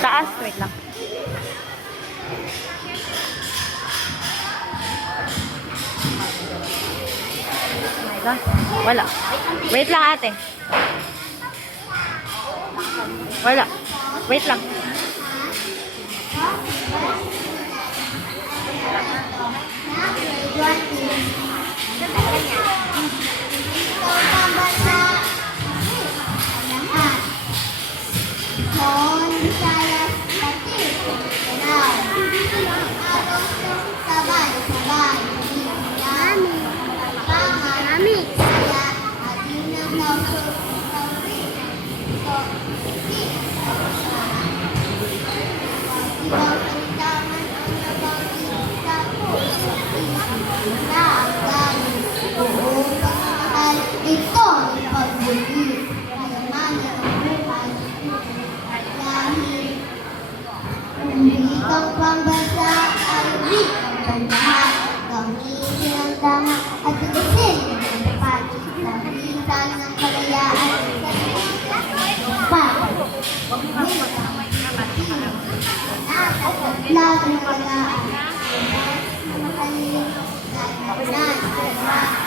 Taas, wait lang. Wala. Wait lang ate. Wala. Wait lang. Ito ang pagbuli. Kayamanan ang buhay. Dahil umilit ang pambasa ay ulit ang pambahan. Gamitin ang tama at tugasin ang dapat. Lapitan ng kalayaan pa. Lahat ng kalayaan. Makalim. Lahat ng